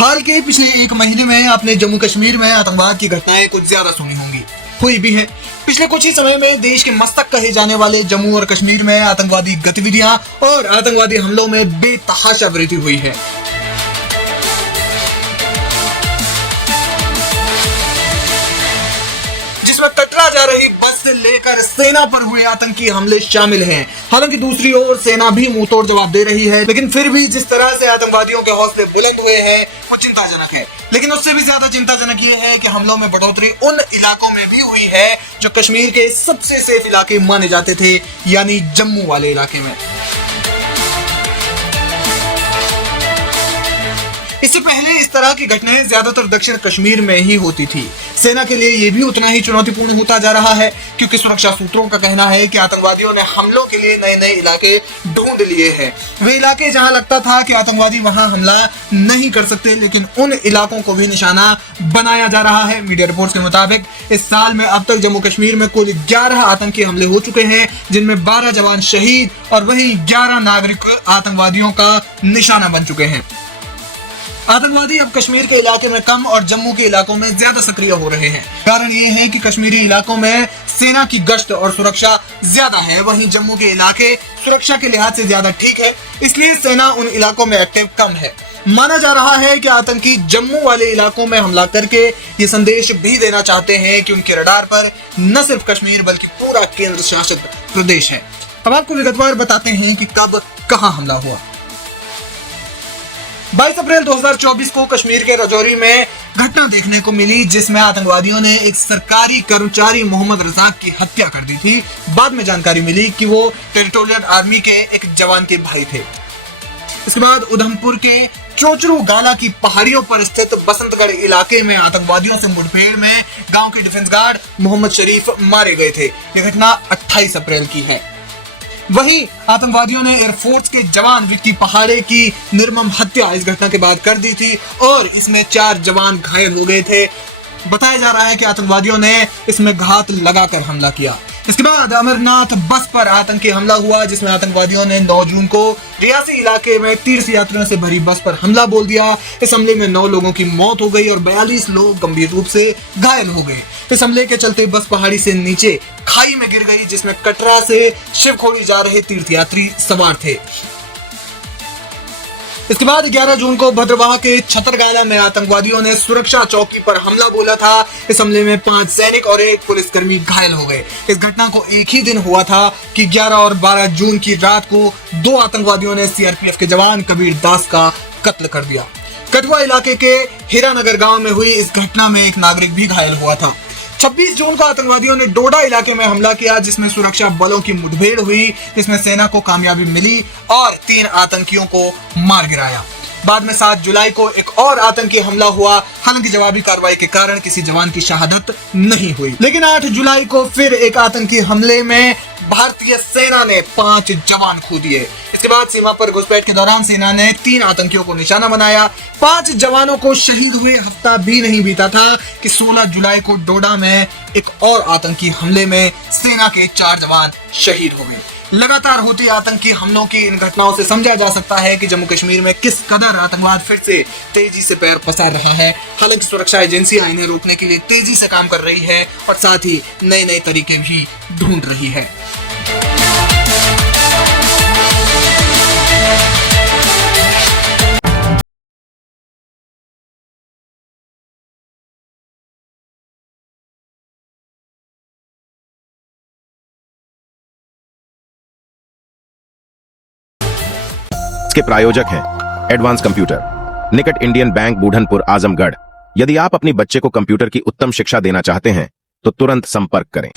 हाल के पिछले एक महीने में आपने जम्मू कश्मीर में आतंकवाद की घटनाएं कुछ ज्यादा सुनी होंगी, हुई भी है। पिछले कुछ ही समय में देश के मस्तक कहे जाने वाले जम्मू और कश्मीर में आतंकवादी गतिविधियां और आतंकवादी हमलों में बेतहाशा वृद्धि हुई है। जिसमें कटरा जा रही बस से लेकर सेना पर हुए आतंकी हमले शामिल हैं। हालांकि दूसरी ओर सेना भी मुंहतोड़ जवाब दे रही है, लेकिन फिर भी जिस तरह से आतंकवादियों के हौसले बुलंद हुए हैं वो चिंताजनक है। लेकिन उससे भी ज्यादा चिंताजनक ये है कि हमलों में बढ़ोतरी उन इलाकों में भी हुई है जो कश्मीर के सबसे सेफ इलाके माने जाते थे, यानी जम्मू वाले इलाके में। इससे पहले इस तरह की घटनाएं ज्यादातर दक्षिण कश्मीर में ही होती थी। सेना के लिए यह भी उतना ही चुनौतीपूर्ण होता जा रहा है, क्योंकि सुरक्षा सूत्रों का कहना है कि आतंकवादियों ने हमलों के लिए नए नए इलाके ढूंढ लिए हैं। वे इलाके जहां लगता था कि आतंकवादी वहां हमला नहीं कर सकते, लेकिन उन इलाकों को भी निशाना बनाया जा रहा है। मीडिया रिपोर्ट्स के मुताबिक इस साल में अब तक जम्मू कश्मीर में कुल 11 आतंकी हमले हो चुके हैं, जिनमें 12 जवान शहीद और वहीं 11 नागरिक आतंकवादियों का निशाना बन चुके हैं। आतंकवादी अब कश्मीर के इलाके में कम और जम्मू के इलाकों में ज्यादा सक्रिय हो रहे हैं। कारण ये है कि कश्मीरी इलाकों में सेना की गश्त और सुरक्षा ज्यादा है, वहीं जम्मू के इलाके सुरक्षा के लिहाज से ज्यादा ठीक है, इसलिए सेना उन इलाकों में एक्टिव कम है। माना जा रहा है कि आतंकी जम्मू वाले इलाकों में हमला करके ये संदेश भी देना चाहते हैं कि उनके रडार पर न सिर्फ कश्मीर बल्कि पूरा केंद्र शासित प्रदेश है। अब आपको विगतवार बताते हैं कि कब कहां हमला हुआ। 22 अप्रैल 2024 को कश्मीर के राजौरी में घटना देखने को मिली, जिसमें आतंकवादियों ने एक सरकारी कर्मचारी मोहम्मद रजाक की हत्या कर दी थी। बाद में जानकारी मिली कि वो टेरिटोरियल आर्मी के एक जवान के भाई थे। इसके बाद उधमपुर के चोचरू गाला की पहाड़ियों पर स्थित बसंतगढ़ इलाके में आतंकवादियों से मुठभेड़ में गांव के डिफेंस गार्ड मोहम्मद शरीफ मारे गए थे। यह घटना 28 अप्रैल की है। वहीं आतंकवादियों ने एयरफोर्स के जवान विक्की पहाड़े की निर्मम हत्या इस घटना के बाद कर दी थी और इसमें 4 जवान घायल हो गए थे। बताया जा रहा है कि आतंकवादियों ने इसमें घात लगाकर हमला किया। इसके बाद अमरनाथ बस पर आतंकी हमला हुआ, जिसमें आतंकवादियों ने 9 जून को रियासी इलाके में तीर्थ यात्रियों से भरी बस पर हमला बोल दिया। इस हमले में 9 लोगों की मौत हो गई और 42 लोग गंभीर रूप से घायल हो गए। इस हमले के चलते बस पहाड़ी से नीचे खाई में गिर गई, जिसमें कटरा से शिवखोड़ी जा रहे तीर्थयात्री सवार थे। इसके बाद 11 जून को भद्रवाह के छतरगाला में आतंकवादियों ने सुरक्षा चौकी पर हमला बोला था। इस हमले में 5 सैनिक और 1 पुलिसकर्मी घायल हो गए। इस घटना को एक ही दिन हुआ था कि 11 और 12 जून की रात को 2 आतंकवादियों ने सीआरपीएफ के जवान कबीर दास का कत्ल कर दिया। कठुआ इलाके के हीरानगर गांव में हुई इस घटना में एक नागरिक भी घायल हुआ था। 26 जून को आतंकवादियों ने डोडा इलाके में हमला किया, जिसमें सुरक्षा बलों की मुठभेड़ हुई, जिसमें सेना को कामयाबी मिली और 3 आतंकियों को मार गिराया। बाद में 7 जुलाई को एक और आतंकी हमला हुआ। हालांकि जवाबी कार्रवाई के कारण किसी जवान की शहादत नहीं हुई, लेकिन 8 जुलाई को फिर एक आतंकी हमले में भारतीय सेना ने 5 जवान खो दिए। इसके बाद सीमा पर घुसपैठ के दौरान सेना ने 3 आतंकियों को निशाना बनाया। 5 जवानों को शहीद हुए हफ्ता भी नहीं बीता था कि 16 जुलाई को डोडा में एक और आतंकी हमले में सेना के 4 जवान शहीद हो गए। लगातार होती आतंकी हमलों की इन घटनाओं से समझा जा सकता है कि जम्मू कश्मीर में किस कदर आतंकवाद फिर से तेजी से पैर पसार रहा है। हालांकि सुरक्षा एजेंसियां इन्हें रोकने के लिए तेजी से काम कर रही है और साथ ही नए नए तरीके भी ढूंढ रही है। इसके प्रायोजक हैं एडवांस कंप्यूटर, निकट इंडियन बैंक, बूढ़नपुर, आजमगढ़। यदि आप अपनी बच्चे को कंप्यूटर की उत्तम शिक्षा देना चाहते हैं तो तुरंत संपर्क करें।